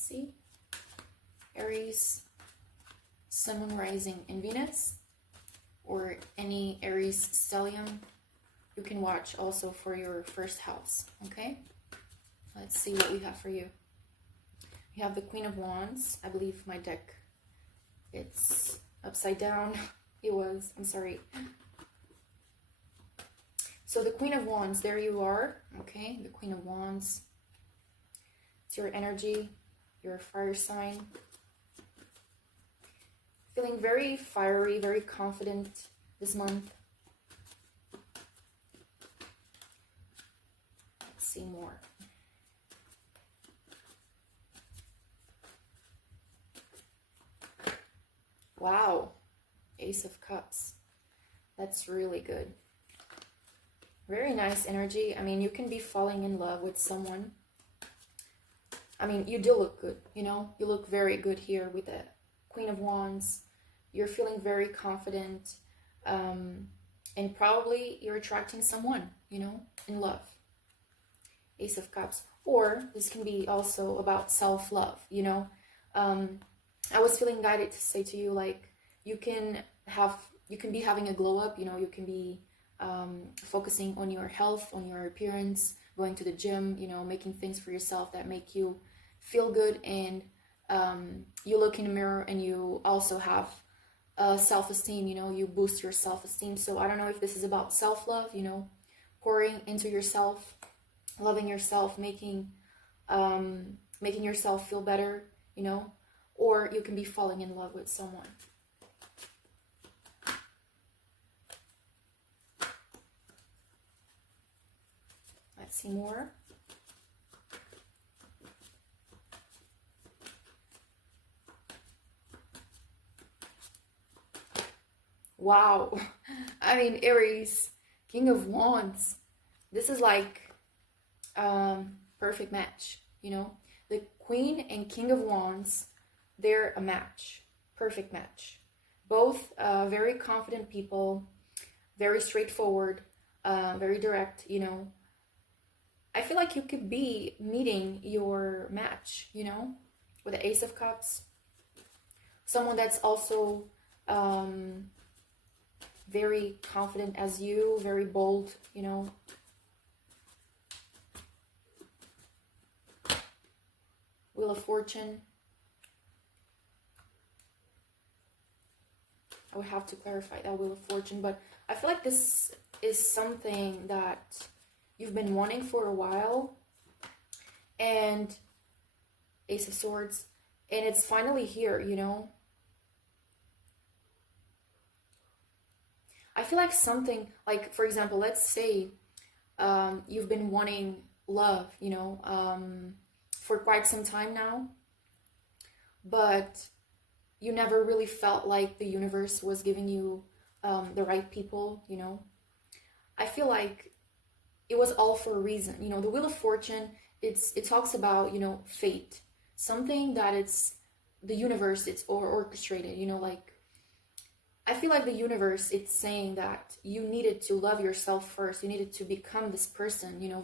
Let's see. Aries, Sun, Moon, Rising, and Venus, or any Aries stellium. You can watch also for your first house, okay? Let's see what we have for you. We have the Queen of Wands. I believe my deck, it's upside down. It was, I'm sorry. So the Queen of Wands, there you are, okay? The Queen of Wands. It's your energy, your fire sign. Feeling very fiery, very confident this month. Let's see more. Wow, Ace of Cups. That's really good. Very nice energy. I mean, you can be falling in love with someone. I mean, you do look good, you know? You look very good here with the Queen of Wands. You're feeling very confident. And probably you're attracting someone, you know, in love. Ace of Cups. Or this can be also about self-love, you know? I was feeling guided to say to you, like, you can be having a glow up, you know, you can be focusing on your health, on your appearance, going to the gym, you know, making things for yourself that make you feel good. And you look in the mirror and you also have self-esteem, you know, you boost your self-esteem. So I don't know if this is about self-love, you know, pouring into yourself, loving yourself, making yourself feel better, you know, or you can be falling in love with someone. Let's see more. Wow. I mean, Aries, King of Wands. This is like perfect match, you know. The Queen and King of Wands, they're a match. Perfect match. Both very confident people, very straightforward, very direct, you know. I feel like you could be meeting your match, you know, with the Ace of Cups. Someone that's also very confident as you, very bold, you know. Wheel of Fortune. I would have to clarify that Wheel of Fortune, but I feel like this is something that you've been wanting for a while. And Ace of Swords, and it's finally here, you know. I feel like something, like, for example, let's say you've been wanting love, you know, for quite some time now, but you never really felt like the universe was giving you the right people, you know. I feel like it was all for a reason, you know. The Wheel of Fortune, it talks about, you know, fate, something that it's the universe, it's orchestrated, you know. Like, I feel like the universe, it's saying that you needed to love yourself first. You needed to become this person, you know,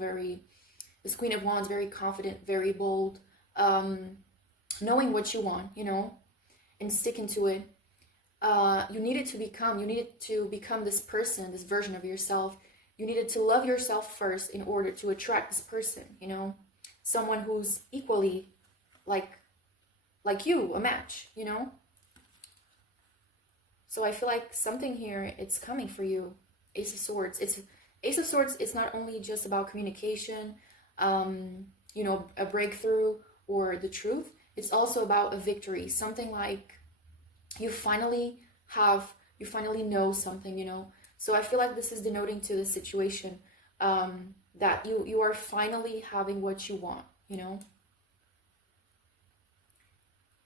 this Queen of Wands, very confident, very bold, knowing what you want, you know, and sticking to it. You needed to become this person, this version of yourself. You needed to love yourself first in order to attract this person, you know, someone who's equally like you, a match, you know. So I feel like something here, it's coming for you. Ace of Swords. Ace of Swords, it's not only just about communication, you know, a breakthrough or the truth. It's also about a victory. Something like you finally know something, you know. So I feel like this is denoting to the situation that you are finally having what you want, you know.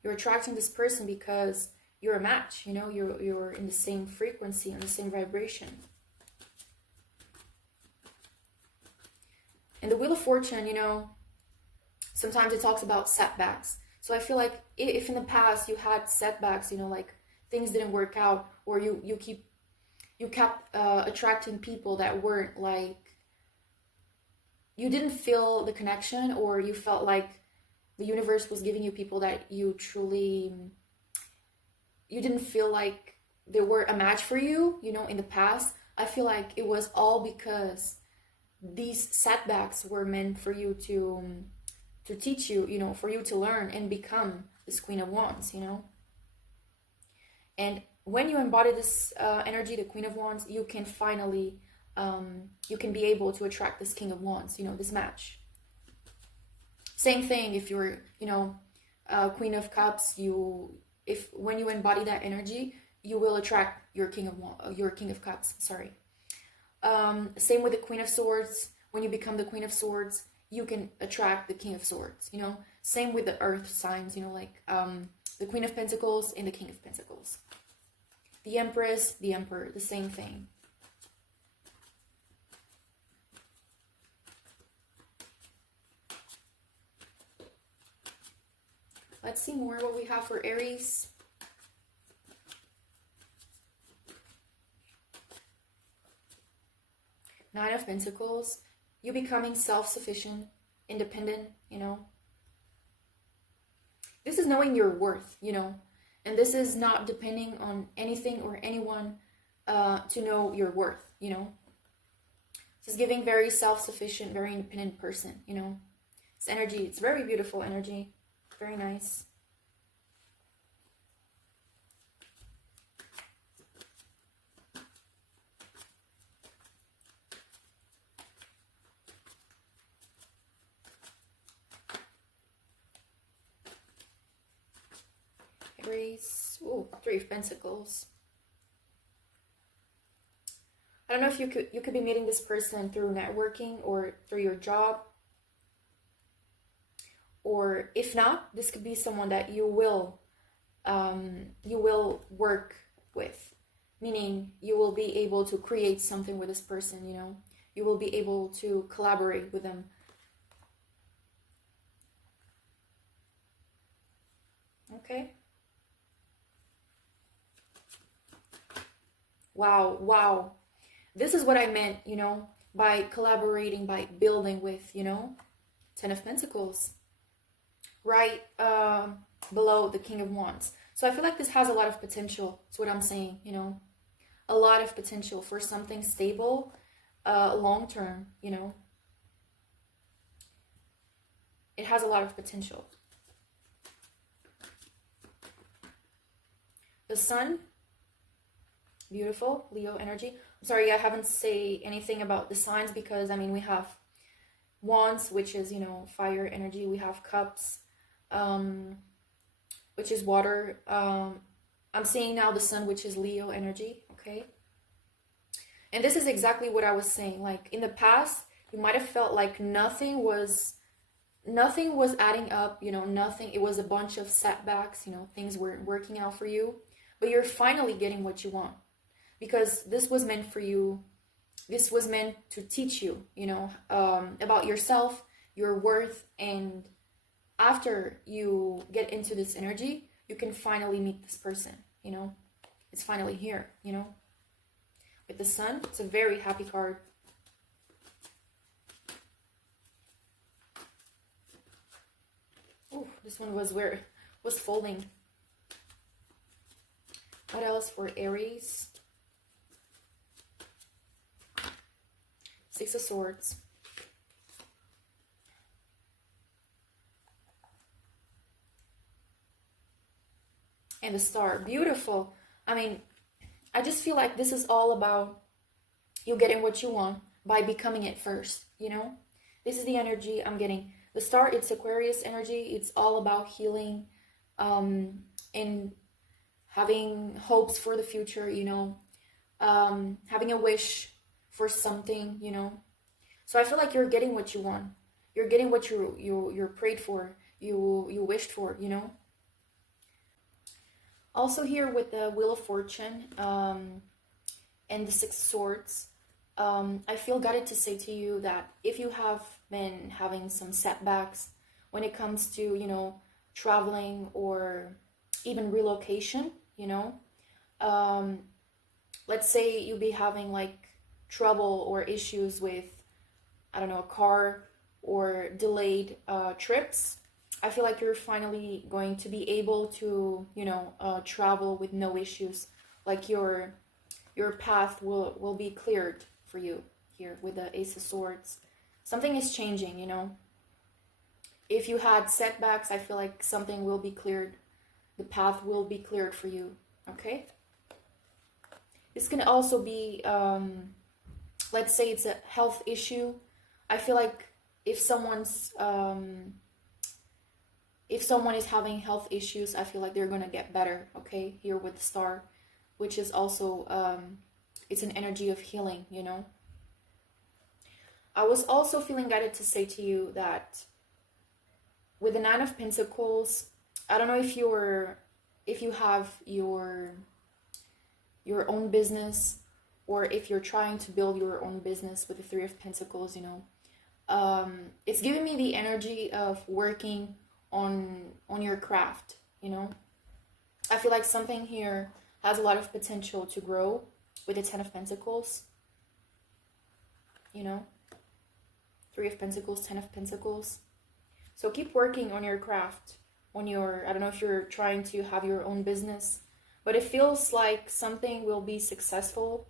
You're attracting this person because you're a match, you know, you're in the same frequency and the same vibration. And the Wheel of Fortune, you know, sometimes it talks about setbacks. So I feel like if in the past you had setbacks, you know, like things didn't work out, or you kept attracting people that weren't like, you didn't feel the connection, or you felt like the universe was giving you people that you truly, you didn't feel like they were a match for you, in the past. I feel like it was all because these setbacks were meant for you to teach you, for you to learn and become this Queen of Wands. And when you embody this energy, the Queen of Wands, you can finally, you can be able to attract this King of Wands, this match. Same thing if you're, Queen of Cups. If when you embody that energy, you will attract your your King of Cups. Sorry. Same with the Queen of Swords. When you become the Queen of Swords, you can attract the King of Swords. Same with the Earth signs. Like the Queen of Pentacles and the King of Pentacles. The Empress, the Emperor, the same thing. Let's see more what we have for Aries. Nine of Pentacles. You becoming self-sufficient, independent, This is knowing your worth, And this is not depending on anything or anyone to know your worth, This is giving very self-sufficient, very independent person, This energy, it's very beautiful energy. Very nice. Aries. Ooh, Three of Pentacles. I don't know if you could be meeting this person through networking or through your job. Or if not, this could be someone that you will work with, meaning you will be able to create something with this person. You will be able to collaborate with them. Okay. Wow. This is what I meant, by collaborating, by building with, Ten of Pentacles. Right below the King of Wands. So I feel like this has a lot of potential. That's what I'm saying, a lot of potential for something stable, long term, It has a lot of potential. The Sun, beautiful, Leo energy. I'm sorry, I haven't say anything about the signs because, we have Wands, which is, fire energy. We have Cups, which is water. I'm seeing now the Sun, which is Leo energy, okay? And this is exactly what I was saying. Like, in the past, you might have felt like nothing was adding up, nothing. It was a bunch of setbacks, things weren't working out for you. But you're finally getting what you want. Because this was meant for you. This was meant to teach you, about yourself, your worth, and after you get into this energy, you can finally meet this person, It's finally here, With the Sun, it's a very happy card. Oh, this one was folding. What else for Aries? Six of Swords. And the Star. Beautiful. I just feel like this is all about you getting what you want by becoming it first, This is the energy I'm getting. The Star, it's Aquarius energy. It's all about healing and having hopes for the future, having a wish for something, So I feel like you're getting what you want. You're getting what you're prayed for, you wished for, Also here with the Wheel of Fortune and the Six of Swords, I feel guided to say to you that if you have been having some setbacks when it comes to, traveling or even relocation, let's say you be having like trouble or issues with, I don't know, a car or delayed trips, I feel like you're finally going to be able to, travel with no issues. Like your path will be cleared for you here with the Ace of Swords. Something is changing, If you had setbacks, I feel like something will be cleared. The path will be cleared for you, okay? This can also be, let's say it's a health issue. I feel like if someone's if someone is having health issues, I feel like they're gonna get better, okay? Here with the star, which is also it's an energy of healing, I was also feeling guided to say to you that with the Nine of Pentacles, I don't know if you have your own business, or if you're trying to build your own business with the Three of Pentacles, it's giving me the energy of working on your craft, I feel like something here has a lot of potential to grow with the Ten of Pentacles, Three of Pentacles, Ten of Pentacles. So keep working on your craft, on your, I don't know if you're trying to have your own business, but it feels like something will be successful.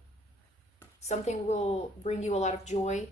Something will bring you a lot of joy,